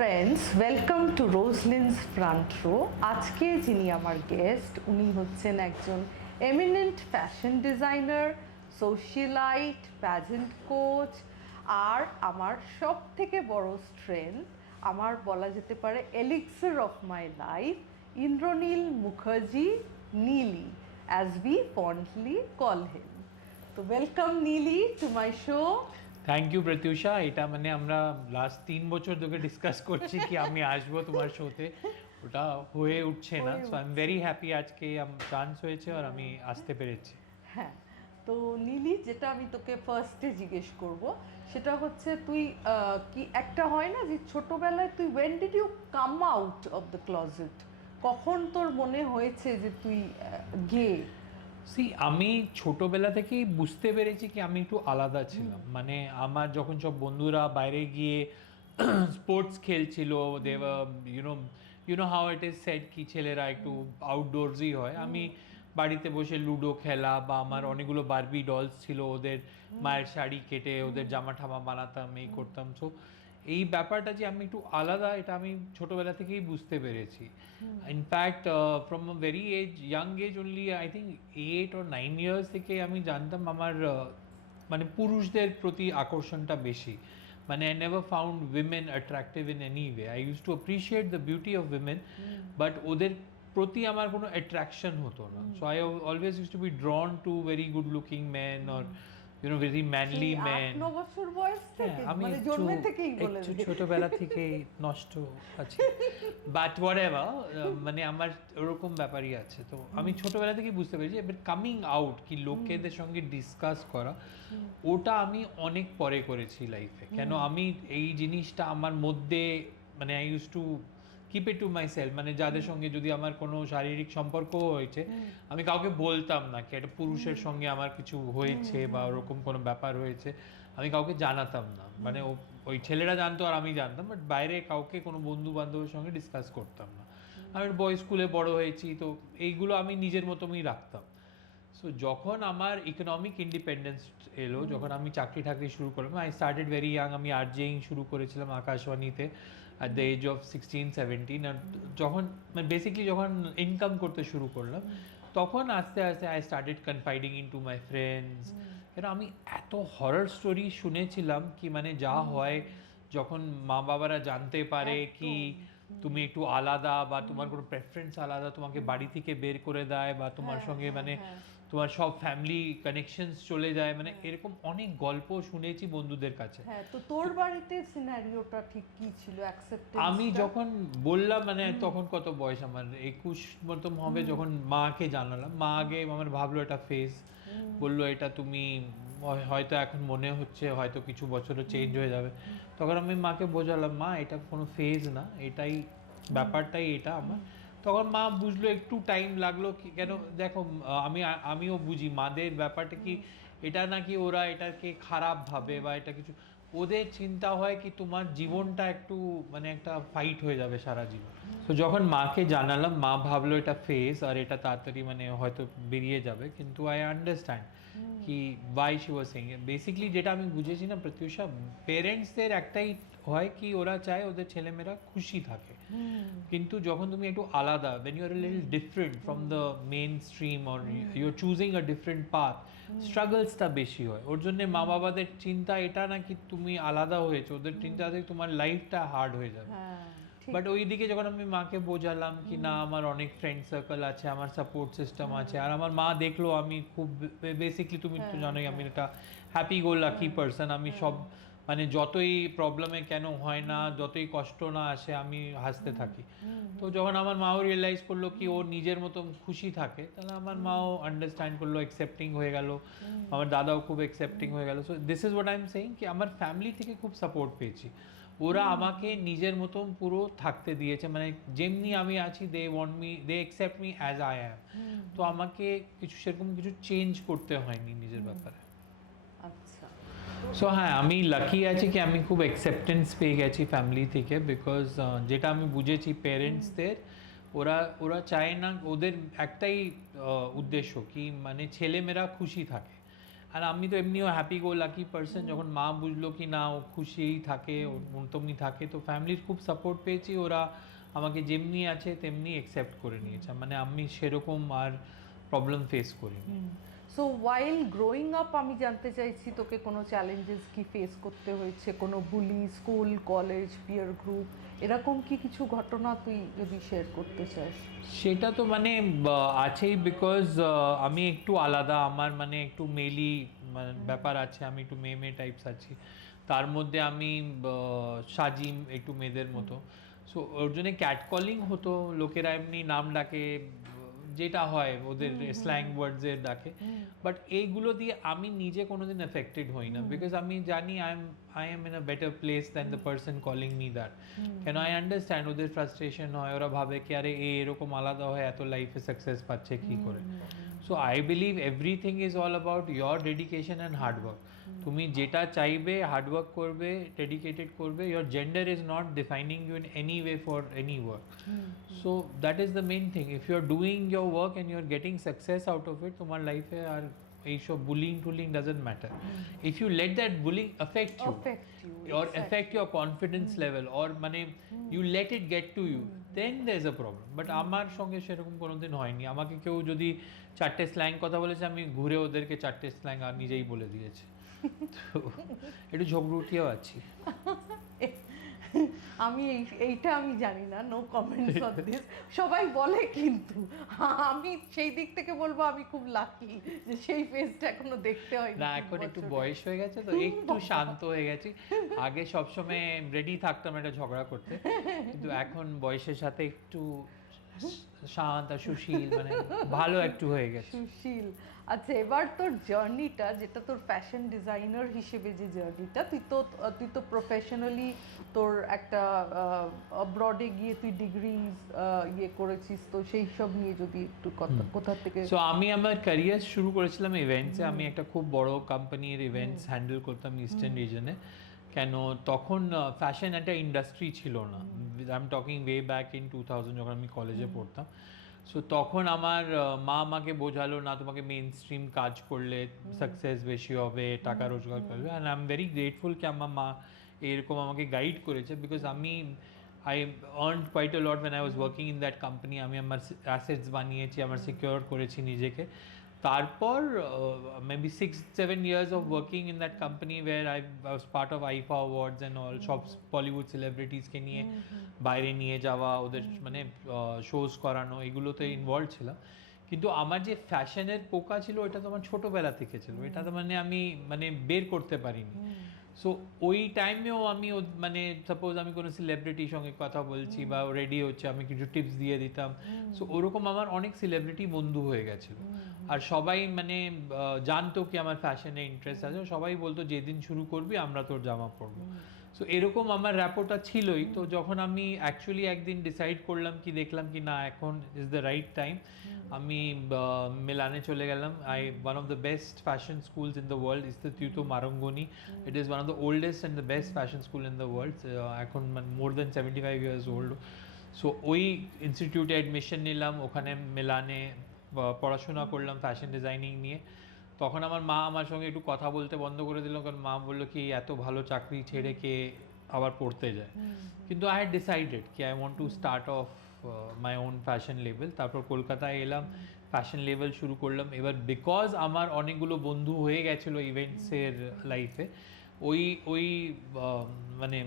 Friends, welcome to Roselyn's front row. আজকে যিনি আমার গেস্ট, উনি হচ্ছেন একজন eminent fashion designer, socialite, pageant coach, আর আমার সব থেকে বড় স্ট্রেংথ, আমার বলা যেতে পারে elixir of my life, Indranil Mukherjee, Neeli, as we fondly call him. তো welcome Neeli to my show. Thank you Pratyusha. এটা মানে আমরা লাস্ট 3 বছর ধরে ডিসকাস করছি কি আমি আসবো তোমার শোতে, ওটা হয়ে উঠছে না। So I am very happy আজকে চান্স হয়েছে আর আমি আসতে পেরেছি। হ্যাঁ, তো নীলি, যেটা আমি তোকে ফার্স্টে জিজ্ঞেস করব সেটা হচ্ছে তুই কি একটা হয় না যে ছোটবেলায় তুই when did you come out of the closet, কখন তোর মনে হয়েছে যে তুই গে? আমি ছোটবেলা থেকেই বুঝতে পেরেছি কি আমি একটু আলাদা ছিলাম। মানে আমার যখন সব বন্ধুরা বাইরে গিয়ে স্পোর্টস খেলছিল, দেওয়ার you know how it is said কি ছেলেরা একটু আউটডোরসই হয়, আমি বাড়িতে বসে লুডো খেলা বা আমার অনেকগুলো বারবি ডলস ছিল, ওদের মায়ের শাড়ি কেটে ওদের জামা ঠামা বানাতাম, এই করতাম। সো এই ব্যাপারটা যে আমি একটু আলাদা, এটা আমি ছোটবেলা থেকেই বুঝতে পেরেছি। In fact from a very young age only, I think 8 or 9 years থেকে আমি জানতাম আমার মানে পুরুষদের প্রতি আকর্ষণটা বেশি। মানে I never found women attractive in any way. I use to appreciate the beauty of women, but ওদের প্রতি আমার কোনো অ্যাট্রাকশন হতো না। So I always use to B ড্রন two very good looking man or very manly man. 8-9 বছর বয়স থেকে, আমি মানে একটু জন্মে থেকেই বলে একটু দে। ছোটবেলা থেকে নষ্ট আছি, বাট হোয়াটএভার, মানে আমার ওরকম ব্যাপারই আছে। তো আমি ছোটবেলা থেকেই বুঝতে পেরেছি। এবার কামিং আউট কি লোকেদের সঙ্গে ডিসকাস করা, ওটা আমি অনেক পরে করেছি লাইফে। কেন আমি এই জিনিসটা আমার মধ্যে, মানে I use to keep it to my self. মানে যাদের সঙ্গে যদি আমার কোনো শারীরিক সম্পর্ক হয়েছে, আমি কাউকে বলতাম না কি একটা পুরুষের সঙ্গে আমার কিছু হয়েছে বা ওরকম কোনো ব্যাপার হয়েছে, আমি কাউকে জানাতাম না। মানে ওই ছেলেরা জানতো আর আমি জানতাম, বাট বাইরে কাউকে কোনো বন্ধু বান্ধবের সঙ্গে ডিসকাস করতাম না। আমি বয়েজ স্কুলে বড় হয়েছি, তো এইগুলো আমি নিজের মতনই রাখতাম। সো যখন আমার ইকোনমিক ইন্ডিপেন্ডেন্স এলো, যখন আমি চাকরি ঠাকরি শুরু করলাম, আই স্টার্টেড ভেরি ইয়াং। আমি আরজেইং শুরু করেছিলাম আকাশবাণীতে অ্যাট দ্য এজ অফ 16-17। আর যখন মানে বেসিকলি যখন ইনকাম করতে শুরু করলাম, তখন আস্তে আস্তে I started confiding into my friends. কেন আমি এত হরর স্টোরি শুনেছিলাম কি মানে যা হয় যখন মা বাবারা জানতে পারে কি তুমি একটু আলাদা বা তোমার কোনো প্রেফারেন্স আলাদা, তোমাকে বাড়ি থেকে বের করে দেয় বা তোমার সঙ্গে মানে তোমার সব ফ্যামিলি কানেকশনস চলে যায়, মানে এরকম অনেক গল্প শুনেছি বন্ধুদের কাছে। হ্যাঁ, তো তোর বাড়িতে সিনারিওটা ঠিক কি ছিল? অ্যাকসেপ্টেন্স? আমি যখন বললাম, মানে তখন কত বয়স আমার, 21 মতন হবে, যখন মাকে জানালাম, মা আগে আমার ভাবলো এটা ফেস, বললো এটা তুমি হয়তো এখন মনে হচ্ছে হয়তো কিছু বছরও চেঞ্জ হয়ে যাবে। তখন আমি মাকে বোঝালাম, মা এটা কোনো ফেজ না, এটাই ব্যাপারটাই এটা আমার। তখন মা বুঝলো, একটু টাইম লাগলো। কি কেন দেখো, আমিও বুঝি মাদের ব্যাপারটা কি, এটা নাকি ওরা এটাকে খারাপ ভাবে বা এটা কিছু, ওদের চিন্তা হয় কি তোমার জীবনটা একটু মানে একটা ফাইট হয়ে যাবে সারা জীবন। তো যখন মাকে জানালাম, মা ভাবলো এটা ফেস আর এটা তাড়াতাড়ি মানে হয়তো বেরিয়ে যাবে, কিন্তু আই আন্ডারস্ট্যান্ড কি why she was saying. Basically যেটা আমি বুঝেছি না প্রত্যুষা, পেরেন্টসদের একটাই হয় কি ওরা চায় ওদের ছেলেমেয়েরা খুশি থাকে। কিন্তু যখন তুমি একটু আলাদা, when you are a little different from the mainstream or you're choosing a different path, স্ট্রাগলসটা বেশি হয়। ওর জন্য মা বাবাদের চিন্তা এটা না কি তুমি আলাদা হয়েছো, ওদের চিন্তা আছে তোমার লাইফটা হার্ড হয়ে যাবে। বাট ওইদিকে যখন আমি মাকে বোঝালাম কি না, আমার অনেক ফ্রেন্ড সার্কেল আছে, আমার সাপোর্ট সিস্টেম আছে, আর আমার মা দেখলো আমি খুব বেসিকলি, তুমি তো জানোই আমি একটা হ্যাপি গো লাকি পারসন। আমি সব মানে যতই প্রবলেমে কেন হয় না, যতই কষ্ট না আসে, আমি হাসতে থাকি। তো যখন আমার মাও রিয়েলাইজ করলো কি ও নিজের মতো খুশি থাকে, তাহলে আমার মাও আন্ডারস্ট্যান্ড করলো, অ্যাকসেপ্টিং হয়ে গেল। আমার দাদাও খুব অ্যাকসেপ্টিং হয়ে গেল। So this is what I am saying কি আমার ফ্যামিলি থেকে খুব সাপোর্ট পেয়েছি। ওরা আমাকে নিজের মতন পুরো থাকতে দিয়েছে, মানে যেমনি আমি আছি, they want me, they accept me as I am. তো আমাকে কিছু সেরকম কিছু চেঞ্জ করতে হয়নি নিজের ব্যাপারে। আচ্ছা, সো হ্যাঁ, আমি লাকি আছি কি আমি খুব অ্যাকসেপ্টেন্স পেয়ে গেছি ফ্যামিলি থেকে। বিকজ যেটা আমি বুঝেছি পেরেন্টসদের, ওরা ওরা চায় না, ওদের একটাই উদ্দেশ্য কি মানে ছেলেমেয়েরা খুশি থাকে। আর আমি তো এমনিও হ্যাপি গো লাকি পার্সন, যখন মা বুঝলো কি না ও খুশিই থাকে, ওর মন্তমনি থাকে, তো ফ্যামিলির খুব সাপোর্ট পেয়েছি, ওরা আমাকে যেমনি আছে তেমনি অ্যাকসেপ্ট করে নিয়েছে, মানে আমি সেরকম আর প্রবলেম ফেস করিনি। সো ওয়াইল গ্রোয়িং আপ আমি জানতে চাইছি তোকে কোনো চ্যালেঞ্জেস কি ফেস করতে হয়েছে, কোনো বুলি, স্কুল, কলেজ, পিয়ার গ্রুপ, এরকম কি কিছু ঘটনা তুই যদি শেয়ার করতে চাস? সেটা তো মানে আছেই, বিকজ আমি একটু আলাদা, আমার মানে একটু মেলি মানে ব্যাপার আছে, আমি একটু মেয়ে মেয়ে টাইপস আছি, তার মধ্যে আমি সাজি একটু মেয়েদের মতো, সো ওর জন্য ক্যাট কলিং হতো, লোকেরা এমনি নাম ডাকে, যেটা হয় ওদের স্ল্যাং ওয়ার্ডসের ডাকে, বাট এইগুলো দিয়ে আমি নিজে কোনোদিন এফেক্টেড হই না, বিকজ আমি জানি I am in a better place than the person calling me that. কেন আই আন্ডারস্ট্যান্ড ওদের ফ্রাস্ট্রেশন হয়, ওরা ভাবে কি আরে এরকম আলাদা হয় এত লাইফে সাকসেস পাচ্ছে কি করে। So I believe everything is all about your dedication and hard work. তুমি যেটা চাইবে, হার্ডওয়ার্ক করবে, ডেডিকেটেড করবে, your gender is not defining you in any way for any work. So that is the main thing, if you are doing your work and you are getting success out of it, তোমার লাইফে আর এইসব bullying টুলিং doesn't matter. If you let that bullying affect you or affect your confidence level, or মানে you let it get to you, then there's a problem. But আমার সঙ্গে সেরকম কোনোদিন হয়নি, আমাকে কেউ যদি চারটে স্ল্যাং কথা বলেছে, আমি ঘুরে ওদেরকে চারটে স্ল্যাং আর নিজেই বলে দিয়েছি, তো একটু ঝগড়ুটিও আছি। আমি এইটা আমি জানি না, নো কমেন্টস অন দিস। সবাই বলে, কিন্তু আমি সেই দিক থেকে বলবো আমি খুব লাকি যে সেই ফেসটা এখনো দেখতে হয় না, এখন একটু বয়স হয়ে গেছে তো একটু শান্ত হয়ে গেছি, আগে সবসময় রেডি থাকতাম একটা ঝগড়া করতে, কিন্তু এখন বয়সের সাথে একটু শান্ত আর সুশীল, মানে ভালো একটু হয়ে গেছে। সুশীল। আচ্ছা, এবার তোর জার্নিটা, যেটা তোর ফ্যাশন ডিজাইনার হিসেবে যে জার্নিটা, তুই তো প্রফেশনালি তোর একটা অব্রডে গিয়ে তুই ডিগ্রিজ ইয়ে করেছিস, তো সেই সব নিয়ে যদি একটু কোথা থেকে। সো আমি আমার ক্যারিয়ার শুরু করেছিলাম ইভেন্টসে, আমি একটা খুব বড় কোম্পানির ইভেন্টস হ্যান্ডেল করতাম ইস্টার্ন রিজনে। কেন তখন ফ্যাশন একটা ইন্ডাস্ট্রি ছিল না, I am talking way back in 2000 যখন আমি কলেজে পড়তাম। সো তখন আমার মা আমাকে বোঝালো না, তোমাকে মেইন স্ট্রিম কাজ করলে সাকসেস বেশি হবে, টাকা রোজগার করবে, and I am very grateful কি আমার মা এরকম আমাকে গাইড করেছে, বিকজ আমি I earned quite a lot when I was working in that company. আমি আমার অ্যাসেটস বানিয়েছি, আমার সিকিউর করেছি নিজেকে। তারপর maybe 6-7 years of working in that company where I was part of IFA awards and all, সব বলিউড সেলিব্রিটিসকে নিয়ে বাইরে নিয়ে যাওয়া, ওদের মানে শোজ করানো, এগুলোতে ইনভলভ ছিলাম। কিন্তু আমার যে ফ্যাশনের পোকা ছিল, ওটা তো আমার ছোটোবেলা থেকে ছিল, এটা তো মানে আমি মানে বের করতে পারিনি। সো ওই টাইমেও আমি মানে সাপোজ আমি কোনো সেলিব্রিটির সঙ্গে কথা বলছি বা রেডি হচ্ছে, আমি কিছু টিপস দিয়ে দিতাম। সো ওরকম আমার অনেক সেলিব্রিটি বন্ধু হয়ে গেছিলো, আর সবাই মানে জানতো কি আমার ফ্যাশনে ইন্টারেস্ট আছে, সবাই বলতো যেদিন শুরু করবি আমরা তোর জামা পরবো। সো এরকম আমার র্যাপোটা ছিলই। তো যখন আমি অ্যাকচুয়ালি একদিন ডিসাইড করলাম কি, দেখলাম কি না এখন ইজ দ্য রাইট টাইম, আমি মিলানে চলে গেলাম। One of the best fashion schools in the world is the টিউটো Marangoni. It is one of the oldest and the best fashion school in the world, এখন more than 75 years old. So ওই ইনস্টিটিউটে admission নিলাম, ওখানে মিলানে পড়াশোনা করলাম fashion designing নিয়ে। তখন আমার মা আমার সঙ্গে একটু কথা বলতে বন্ধ করে দিল, কারণ মা বললো কি এত ভালো চাকরি ছেড়ে কে আবার পড়তে যায়। কিন্তু আই হ্যাড ডিসাইডেড কি I want to start of my own fashion level. তারপর কলকাতায় এলাম, ফ্যাশন লেভেল শুরু করলাম। এবার বিকজ আমার অনেকগুলো বন্ধু হয়ে গেছিলো ইভেন্টসের লাইফে, ওই মানে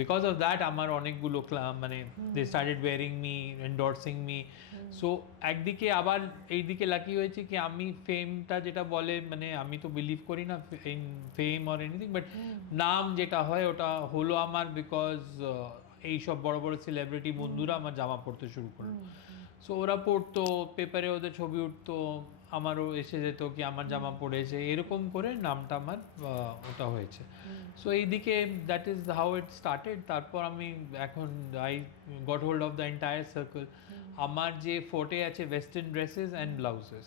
বিকজ অফ দ্যাট আমার অনেকগুলো মানে they started wearing me, endorsing me. So একদিকে আবার এইদিকে লাকি হয়েছে কি আমি ফেমটা যেটা বলে, মানে আমি তো বিলিভ করি না in fame or anything, but নাম যেটা হয় ওটা হলো আমার, বিকজ এইসব বড় বড় সেলিব্রিটি বন্ধুরা আমার জামা পড়তে শুরু করলো। সো ওরা পড়তো, পেপারে ওদের ছবি উঠতো, আমারও এসে যেত কি আমার জামা পড়েছে, এরকম করে নামটা আমার ওটা হয়েছে। সো এইদিকে that is how it started. তারপর আমি এখন I got hold of the entire circle. আমার যে ফোর্টে আছে ওয়েস্টার্ন ড্রেসেস অ্যান্ড ব্লাউজেস।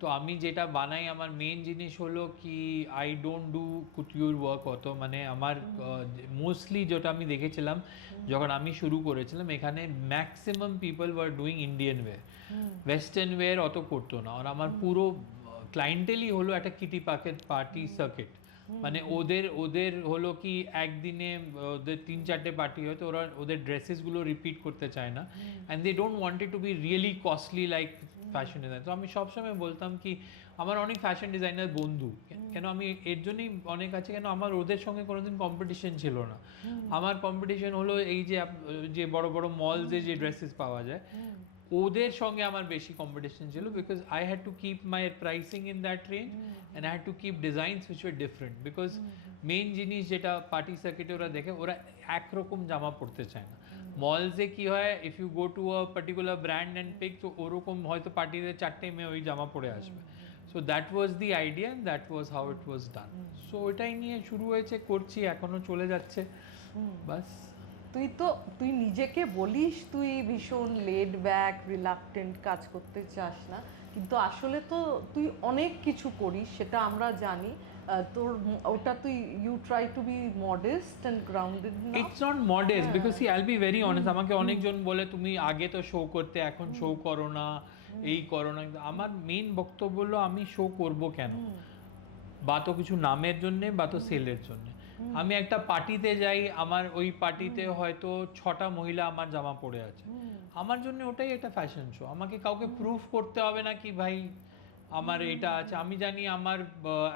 তো আমি যেটা বানাই, আমার মেন জিনিস হলো কি আই ডোন্ট ডু কুটিউর ওয়ার্ক অত, মানে আমার মোস্টলি যেটা আমি দেখেছিলাম যখন আমি শুরু করেছিলাম, এখানে maximum people were doing Indian wear, western wear অত করতো না। আর আমার পুরো ক্লায়েন্টেলই হলো একটা কিটি পাকেট পার্টি সার্কিট, মানে ওদের ওদের হলো কি একদিনে ওদের 3-4টে পার্টি হয়, তো ওরা ওদের ড্রেসেসগুলো রিপিট করতে চায় না, and they don't want it to be really costly like fashion design. তো আমি সবসময় বলতাম কি আমার অনেক ফ্যাশন ডিজাইনার বন্ধু, কেন আমি এর জন্যই অনেক আছে, কেন আমার ওদের সঙ্গে কোনোদিন কম্পিটিশন ছিল না। আমার কম্পিটিশন হলো এই যে যে বড় বড় মলসে যে ড্রেসেস পাওয়া যায় ওদের সঙ্গে আমার বেশি কম্পিটিশন ছিল, because I had to keep my pricing in that range and I had to keep designs which were different, because মেইন জিনিস যেটা পার্টি সার্কিটে ওরা দেখে, ওরা একরকম জামা পরতে চায় না। মলসে কি হয়, if you go to a particular brand and pick, তো ওরকম হয়তো পার্টিতে 4টে মেয়ে ওই জামা পরে আসবে। So that was the idea and that was how it was done. So ওইটাই নিয়ে শুরু হয়েছে, করছি, এখনো চলে যাচ্ছে বাস। তুই নিজেকে বলিস তুই ভীষণ লেড ব্যাক রিলাক্টেন্ট, কাজ করতে চাস না, কিন্তু আসলে তো তুই অনেক কিছু করিস, সেটা আমরা জানি। তোর ওটা তুই you try to be modest and grounded. It's not modest, because see I'll be very honest, আমাকে অনেকজন বলে তুমি আগে তো শো করতে, এখন শো করো না, এই করো না। আমার মেইন বক্তব্য হলো আমি শো করব কেন, বা তো কিছু নামের জন্য বা তো সেলের জন্য। আমি একটা পার্টিতে যাই, আমার ওই পার্টিতে হয়তো 6টা মহিলা আমার জামা পরে আছে, আমার জন্য ওটাই একটা ফ্যাশন শো। আমাকে কাউকে প্রুফ করতে হবে না কি ভাই আমার এটা আছে। আমি জানি আমার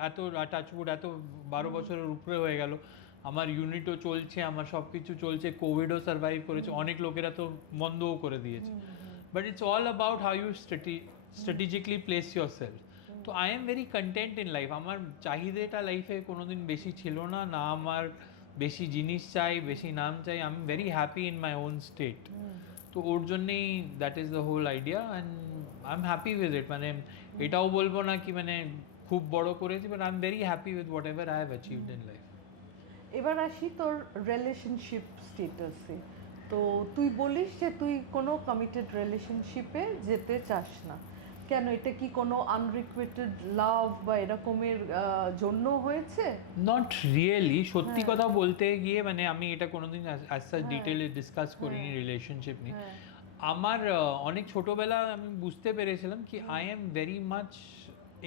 এত টাচউড এত 12 বছরের উপরে হয়ে গেল, আমার ইউনিটও চলছে, আমার সব কিছু চলছে, কোভিডও সার্ভাইভ করেছে, অনেক লোকেরা তো বন্ধও করে দিয়েছে। But it's all about how you strategically place yourself. তো I am very content in life. আমার চাহিদাটা লাইফে কোনোদিন বেশি ছিল না, না আমার বেশি জিনিস চাই, বেশি নাম চাই। I am very happy in my own state. তো ওর জন্যেই that is the whole idea and I am happy with it. মানে এটাও বলবো না কি মানে খুব বড় করেছি, but I am very happy with whatever I have achieved in life. এবার আসি তোর রিলেশনশিপ স্টেটাসে। তো তুই বলিস যে তুই কোনো কমিটেড রিলেশনশিপে যেতে চাস না, কেন? এটা কি কোনো আনরিকুয়েটেড লাভ বা এরকমের জন্য হয়েছে? নট রিয়েলি, সত্যি কথা বলতে গিয়ে মানে আমি এটা কোনোদিন অ্যাজ সাচ ডিটেইলে ডিসকাস করিনি রিলেশনশিপ নিয়ে। আমার অনেক ছোটবেলা আমি বুঝতে পেরেছিলাম কি I am very much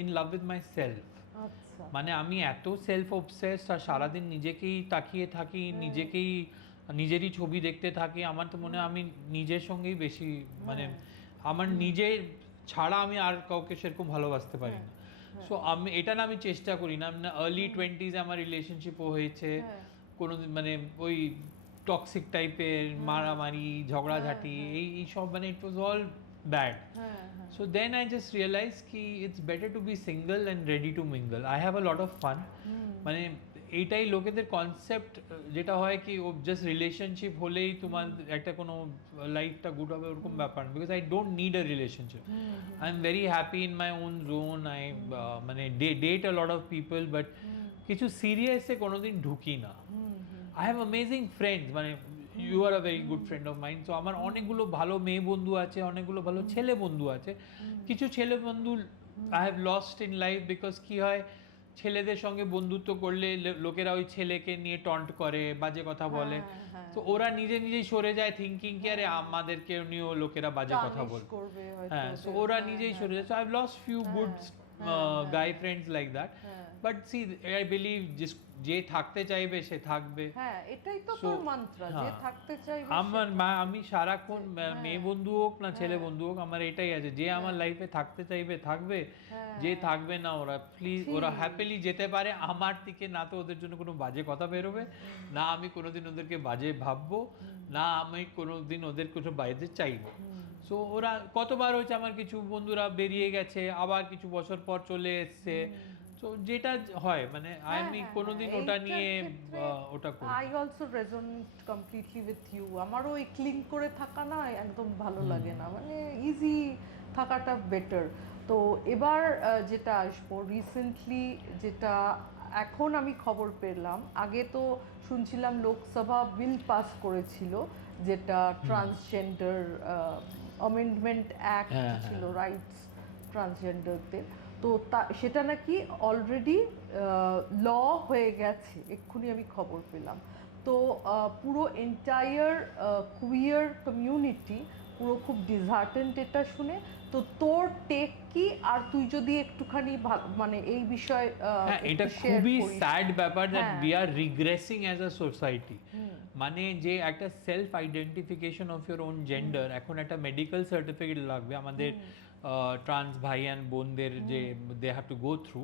in love with my self. আচ্ছা, মানে আমি এত সেলফ অবসেসড, আর সারাদিন নিজেকেই তাকিয়ে থাকি, নিজেকেই নিজেরই ছবি দেখতে থাকি। আমার তো মনে হয় আমি নিজের সঙ্গেই বেশি মানে আমার নিজের ছাড়া আমি আর কাউকে সেরকম ভালোবাসতে পারি না। সো আমি এটা না আমি চেষ্টা করি না। আর্লি 20s আমার রিলেশনশিপও হয়েছে কোনো মানে ওই টক্সিক টাইপের মারামারি ঝগড়াঝাটি এই সব, মানে it was all bad. So then I just realized ki it's better to be single and ready to mingle. I have a lot of fun. মানে এইটাই লোকেদের কনসেপ্ট যেটা হয় কি ও জাস্ট রিলেশনশিপ হলেই তোমার একটা কোনো লাইফটা গুড হবে ওরকম ব্যাপার, because I don't need a relationship. I am very happy in my own zone. I মানে date a lot of people, but কিছু সিরিয়াসে কোনোদিন ঢুকি না। আই হ্যাভ অ্যামেজিং ফ্রেন্ডস, মানে you are a very good friend of mine. So আমার অনেকগুলো ভালো মেয়ে বন্ধু আছে, অনেকগুলো ভালো ছেলে বন্ধু আছে। কিছু ছেলে বন্ধু I have lost in life, because কি হয় ছেলেদের সঙ্গে বন্ধুত্ব করলে লোকেরা ওই ছেলেকে নিয়ে টন্ট করে, বাজে কথা বলে, তো ওরা নিজে নিজেই সরে যায় থিঙ্কিং কি আরে আমাদেরকে নিয়েও লোকেরা বাজে কথা বলবে। হ্যাঁ, সো ওরা নিজেই সরে যায়। So I have lost few good guy friends like that. But see, I believe যে থাকতে চাইবে সে থাকবে। হ্যাঁ, এটাই তো তোর মন্ত্র, যে থাকতে চাইবে। আমি সারাক্ষণ মেয়ে বন্ধু হোক না ছেলে বন্ধু হোক, আমার এটাই আছে, যে আমার লাইফে থাকতে চাইবে থাকবে, যে থাকবে না ওরা প্লিজ ওরা হ্যাপিলি যেতে পারে আমার থেকে। না তো ওদের জন্য কোনো বাজে কথা বেরোবে, না আমি কোনোদিন ওদেরকে বাজে ভাববো, না আমি কোনোদিন ওদের কিছু বাইরে চাইবো। সো ওরা কতবার হয়েছে আমার কিছু বন্ধুরা বেরিয়ে গেছে, আবার কিছু বছর পর চলে এসছে। তো যেটা হয় মানে আমি কোনোদিন ওটা নিয়ে ওটা করি। I also resonate completely with you. আমারও ওই ক্লিং করে থাকা না একদম ভালো লাগে না, মানে ইজি থাকাটা বেটার। তো এবার যেটা আসবো রিসেন্টলি, যেটা এখন আমি খবর পেলাম, আগে তো শুনছিলাম লোকসভা বিল পাস করেছিল যেটা ট্রান্সজেন্ডার অ্যামেন্ডমেন্ট অ্যাক্ট ছিল, রাইটস ট্রান্সজেন্ডারদের। তো সেটা নাকি অলরেডি ল হয়ে গেছে, এক্ষুনি আমি খবর পেলাম। তো পুরো এন্টায়ার কুইয়ার কমিউনিটি পুরো খুব ডিসহার্টেন্ড এটা শুনে। তো তোর টেক কি, আর তুই যদি একটুখানি মানে এই বিষয়ে হ্যাঁ, একটু এটা share খুবই করিস। স্যাড ব্যাপার দ্যাট হ্যাঁ। We are regressing as a society. মানে যে একটা self identification of your own gender, এখন একটা মেডিকেল সার্টিফিকেট লাগবে আমাদের ট্রান্স ভাই অ্যান্ড বোনদের, যে they have to go through.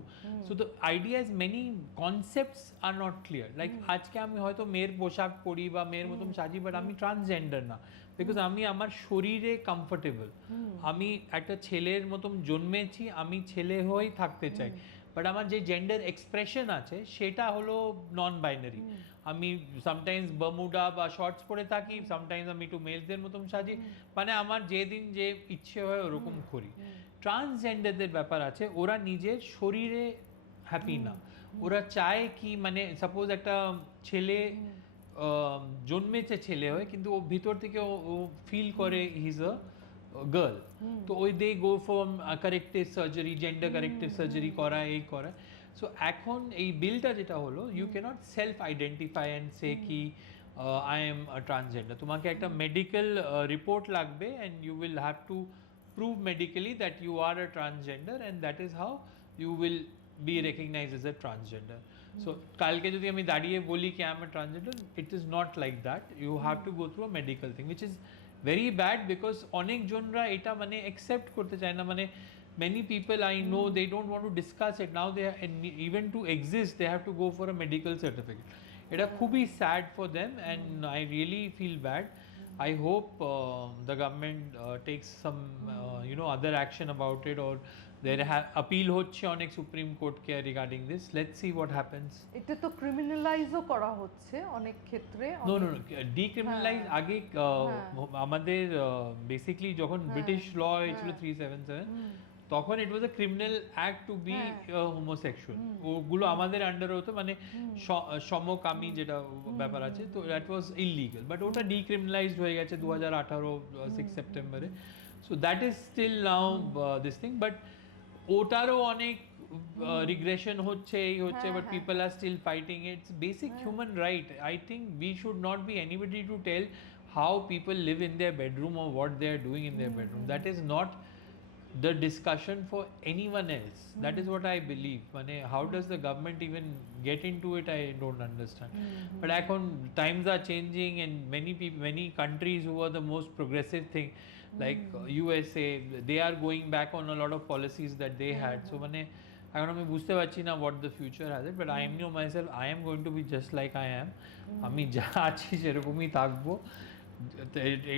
So the idea is many concepts are not clear. Like আজকে আমি হয়তো মেয়ের পোশাক পরি বা মেয়ের মতন সাজি, বাট আমি ট্রান্সজেন্ডার না, বিকজ আমি আমার শরীরে কমফোর্টেবল। আমি একটা ছেলের মতন জন্মেছি, আমি ছেলে হয়েই থাকতে চাই, বাট আমার যে জেন্ডার এক্সপ্রেশন আছে সেটা হলো নন বাইনারি। আমি সামটাইমস বারমুডা বা শর্টস পরে থাকি, সামটাইমস আমি একটু মেলসদের মতন সাজি, মানে আমার যেদিন যে ইচ্ছে হয় ওরকম করি। ট্রান্সজেন্ডারদের ব্যাপার আছে, ওরা নিজের শরীরে হ্যাপি না, ওরা চায় কি, মানে সাপোজ একটা ছেলে জন্মেছে ছেলে হয়ে, কিন্তু ও ভিতর থেকে ও ফিল করে হি ইজ আ গার্ল। তো ওই they go for corrective surgery, gender corrective surgery করা, এই করা। সো এখন এই বিলটা যেটা হলো, you can't self identify and say কি আই এম ট্রান্সজেন্ডার। তোমাকে একটা মেডিকেল রিপোর্ট লাগবে, and you will have to prove medically that you are a transgender, and that is how you will be recognized as a transgender. So kalke jodi ami dadiye boli ki I am a transgender, it is not like that. You have to go through a medical thing, which is very bad, because onek jonra eta mane accept korte chai na, mane many people I know they don't want to discuss it now. They and even to exist they have to go for a medical certificate. Eta khubi sad for them, and I really feel bad. I hope the government takes some other action about it, or there appeal হচ্ছে অনেক supreme কোর্টকে regarding this. Let's see what happens. এটা তো ক্রিমিনালাইজও করা হচ্ছে অনেক ক্ষেত্রে। No, decriminalize আগে আমাদের বেসিক্যালি যখন ব্রিটিশ ল হয়েছিল 377, তখন it was a criminal act to be homosexual. ওগুলো আমাদের আন্ডারে হতো, মানে সমকামী যেটা ব্যাপার আছে, তো দ্যাট ওয়াজ ইললিগাল, বাট ওটা ডিক্রিমিনালাইজড হয়ে গেছে 2018 6 সেপ্টেম্বরে। So that is still now this thing, but ওটারও অনেক রিগ্রেশন হচ্ছে, এই হচ্ছে, but people are still fighting. It's basic human right. I think we should not be anybody to tell how people live in their bedroom or what they are doing in their bedroom. That is not the discussion for anyone else. That is what I believe. Mane how does the government even get into it? I don't understand. But ekhon times are changing, and many countries who are the most progressive thing, like USA, they are going back on a lot of policies that they had. So mane এখন আমি বুঝতে পারছি না what the future has it, but I know myself, I am going to be just like I am. আমি যা আছি সেরকমই থাকবো।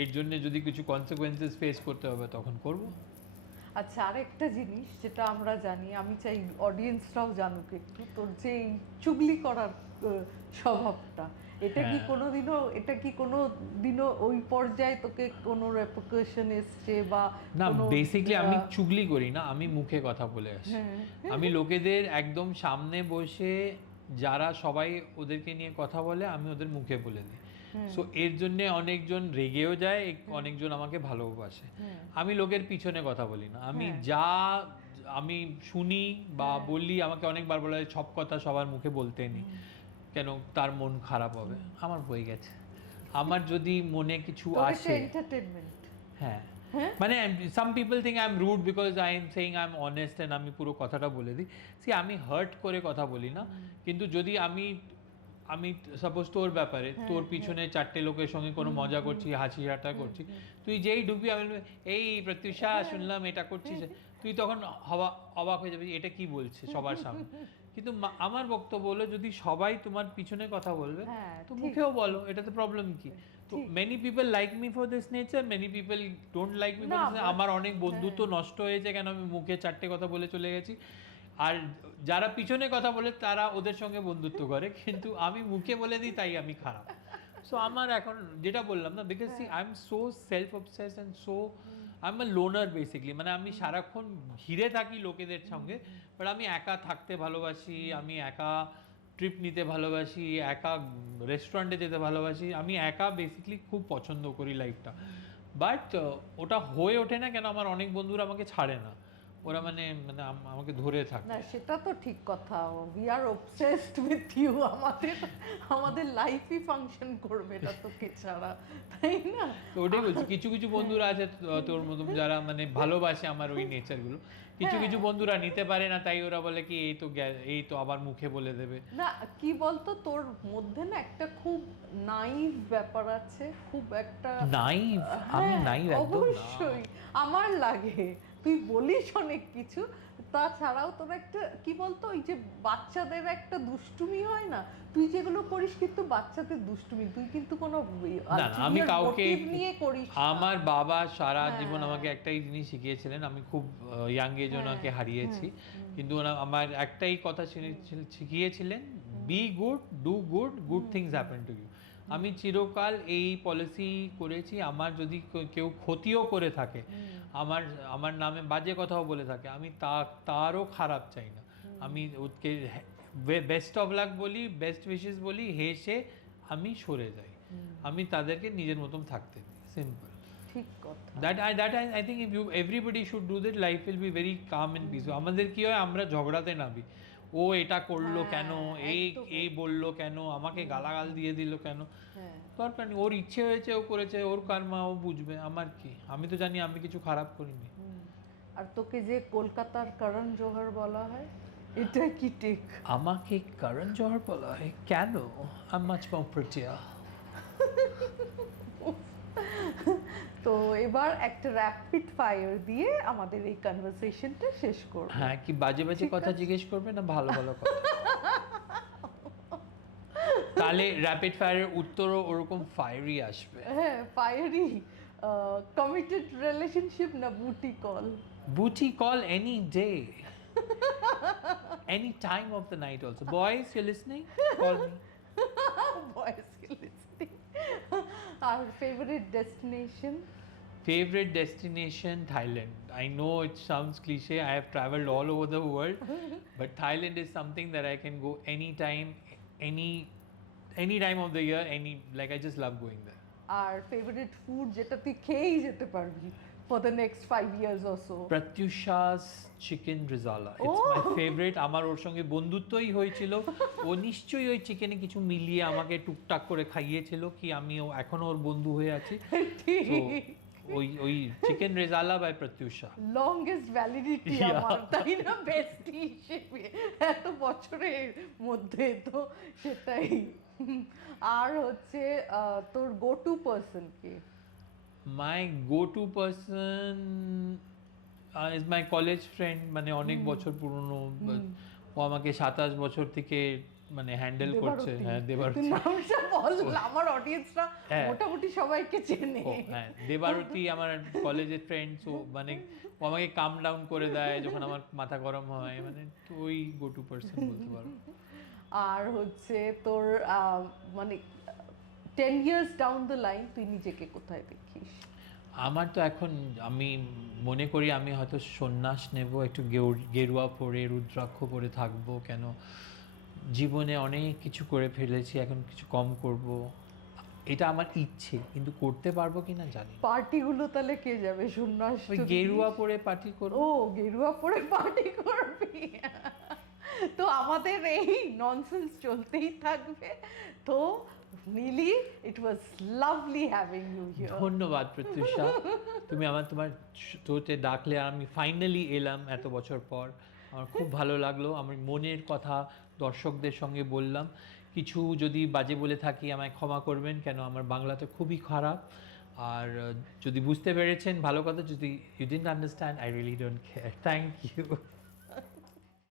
এর জন্য যদি কিছু কনসিকুয়েন্সেস ফেস করতে হবে তখন করব। আচ্ছা, আরেকটা জিনিস যেটা আমরা জানি, আমি চাই অডিয়েন্সরাও জানুক একটু, তোর যে এই চুগলি করার স্বভাবটা, এটা কি কোনোদিনও ওই পর্যায়ে তোকে কোনো রেপুটেশন এসছে বা না? বেসিক্যালি আমি চুগলি করি না, আমি মুখে কথা বলে আসি। আমি লোকেদের একদম সামনে বসে, যারা সবাই ওদেরকে নিয়ে কথা বলে, আমি ওদের মুখে বলে দিই। সো এর জন্য অনেকজন রেগেও যায়, অনেকজন আমাকে ভালোবাসে। আমি লোকের পিছনে কথা বলি না, আমি যা আমি শুনি বা বলি, আমাকে অনেকবার বলা হয় সব কথা সবার মুখে বলতে নেই, কেন তার মন খারাপ হবে। আমার হয়ে গেছে, আমার যদি মনে কিছু আসে, হ্যাঁ, মানে some people think I am rude because I am saying I am honest, and আমি পুরো কথাটা বলে দিই। সি আমি হার্ট করে কথা বলি না, কিন্তু যদি আমি সাপোজ তোর ব্যাপারে, তোর পিছনে চারটে লোকের সঙ্গে কোনো মজা করছি, হাসি ঠাট্টা করছি, তুই যেই ঢুকবি, আমি এই প্রত্যুষা শুনলাম এটা করছিস, তুই তখন অবাক হয়ে যাবি, এটা কি বলছে সবার সামনে। কিন্তু আমার বক্তব্য হলো, যদি সবাই তোমার পিছনে কথা বলবে, তো মুখেও বলো, এটাতে প্রবলেম কি? তো many people like me for this nature, many people don't like me for this. আমার অনেক বন্ধুত্ব নষ্ট হয়েছে, কেন আমি মুখে চারটে কথা বলে চলে গেছি। আর যারা পিছনে কথা বলে তারা ওদের সঙ্গে বন্ধুত্ব করে, কিন্তু আমি মুখে বলে দিই, তাই আমি খারাপ। সো আমার এখন যেটা বললাম না, because see I am so self obsessed and so I am a loner basically. মানে আমি সারাক্ষণ ঘিরে থাকি লোকেদের সঙ্গে, বাট আমি একা থাকতে ভালোবাসি, আমি একা ট্রিপ নিতে ভালোবাসি, একা রেস্টুরেন্টে যেতে ভালোবাসি, আমি একা বেসিক্যালি খুব পছন্দ করি লাইফটা। বাট ওটা হয়ে ওঠে না কেন, আমার অনেক বন্ধুরা আমাকে ছাড়ে না, ওরা মানে মানে আমাকে ধরে থাকে। না সেটা তো ঠিক কথা, we are obsessed with you, আমাদের লাইফই ফাংশন করবে এটা তোকে ছাড়া, তাই না? তো ওটাই বলছি, কিছু কিছু বন্ধুরা আছে তোর মতন যারা মানে ভালোবাসে আমার ওই নেচারগুলো, কিছু কিছু বন্ধুরা নিতে পারে না, তাই ওরা বলে কি এই তো আবার মুখে বলে দেবে। না কি বলতো, তোর মধ্যে না একটা খুব নাইভ ব্যাপার আছে, খুব একটা নাইভ? আমি হ্যাঁ, নাইভ একদম না। অবশ্যই আমার লাগে, তুই বলিস অনেক কিছু, তাছাড়াও তোর একটা কি বলতো ওই যে বাচ্চাদের একটা দুষ্টুমি হয় না, তুই যেগুলো করিস কিন্তু বাচ্চাদের দুষ্টুমি, তুই কিন্তু কোনো না না, আমি কাউকে নিয়ে করিস না। আমার বাবা সারা হ্যাঁ। জীবন আমাকে একটাই জিনিস শিখিয়েছিলেন, আমি খুব ইয়াং এজ ওনাকে হারিয়েছি, কিন্তু আমার একটাই কথা শিখিয়েছিলেন, be good, do good, good things happen to you. আমি চিরকাল এই পলিসি করেছি, আমার যদি কেউ ক্ষতিও করে থাকে, আমার আমার নামে বাজে কথাও বলে থাকে, আমি তারও খারাপ চাই না, আমি ওকে বেস্ট অফ লাক বলি, বেস্ট উইশেস বলি, হেসে আমি সরে যাই, আমি তাদেরকে নিজের মতন থাকতে দিই, সিম্পল। ঠিক কথা। I think if everybody should do that, life will be very calm and peaceful. আমাদের কি হয়, আমরা ঝগড়াতে নামি, ও এটা করলো কেন, এই বললো কেন, আমাকে গালাগাল দিয়ে দিল কেন, হ্যাঁ দরকার নেই, ওর ইচ্ছে হয়েছে ও করেছে, ওর কর্মা ও বুঝবে, আমার কি, আমি তো জানি আমি কিছু খারাপ করিনি। আর তোকে যে কলকাতার করণ জোহর বলা হয়, এটা কি ঠিক? আমাকে করণ জোহর বলা হয় কেন? I'm much more prettier. তো এবার একটা র্যাপিড ফায়ার দিয়ে আমাদের এই কনভারসেশনটা শেষ করব। হ্যাঁ, কি বাজে বাজে কথা জিজ্ঞেস করবে না ভালো ভালো কথা? তাহলে র্যাপিড ফায়ারের উত্তরও ওরকম ফায়ারই আসবে। হ্যাঁ ফায়ারি। কমিটেড রিলেশনশিপ না বুটি call? Booty call any day. Any time of the night also. Boys, you're listening? Call me. Boys listening. আর favourite destination? Favorite destination, Thailand. I know it sounds cliche. I have traveled all over the world, but Thailand is something that I can go anytime, any time of the year. Like I just love going there. আর favourite food যেটা তুই খেয়েই যেতে পারবি for the next 5 years or so? Pratyusha's chicken rizala. It's my favorite. আমার ওর সঙ্গে বন্ধুত্বই হয়েছিল। ও নিশ্চয়ই ওই চিকেনে কিছু মিলিয়ে আমাকে টুকটাক করে খাইয়েছিল, কি আমিও এখনো ওর বন্ধু হয়ে আছি। So, ওই chicken rezala by Pratyusha. Longest validity আমার, তাই না, বেস্টি হিসেবে এত বছরের মধ্যে, তো সেটাই। আর হচ্ছে তোর go to person K? My go to person is my college friend, মানে অনেক বছর পুরনো, ও আমাকে 27 বছর থেকে মানে হ্যান্ডেল করছে। হ্যাঁ, দেবারতী। নামটা বল, আমার অডিয়েন্সরা মোটামুটি সবাইকে চেনে। হ্যাঁ, দেবারতী আমার কলেজের ফ্রেন্ড, ও মানে ও আমাকে কাম ডাউন করে দেয় যখন আমার মাথা গরম হয়, মানে তো ওই গো টু পারসন বলতে পারো। আর হচ্ছে তোর মানে 10 years down the line তুই নিজেকে কোথায় দেখিস? আমার তো এখন আমি মনে করি আমি হয়তো সন্ন্যাস নেব, একটু গেরুয়া পরে রুদ্রাক্ষ পরে থাকবো, কেন জীবনে অনেক কিছু করে ফেলেছি, এখন কিছু কম করব, এটা আমার ইচ্ছে, কিন্তু করতে পারবো কিনা জানি। পার্টিগুলো তাহলে কে যাবে? সন্ন্যাস ওই গেরুয়া পরে পার্টি করব। ও গেরুয়া পরে পার্টি করবি? তো আমাদের এই ননসেন্স চলতেই থাকবে। তো নীলি, ইট ওয়াজ লাভলি হ্যাভিং ইউ হিয়ার। ধন্যবাদ প্রত্যুষা, তুমি তোমার শোতে ডাকলে আমি ফাইনালি এলাম এত বছর পর, আমার খুব ভালো লাগলো, আমার মনের কথা দর্শকদের সঙ্গে বললাম, কিছু যদি বাজে বলে থাকি আমায় ক্ষমা করবেন, কেন আমার বাংলাতে খুবই খারাপ, আর যদি বুঝতে পেরেছেন ভালো কথা, যদি you didn't understand, I really don't care. Thank you.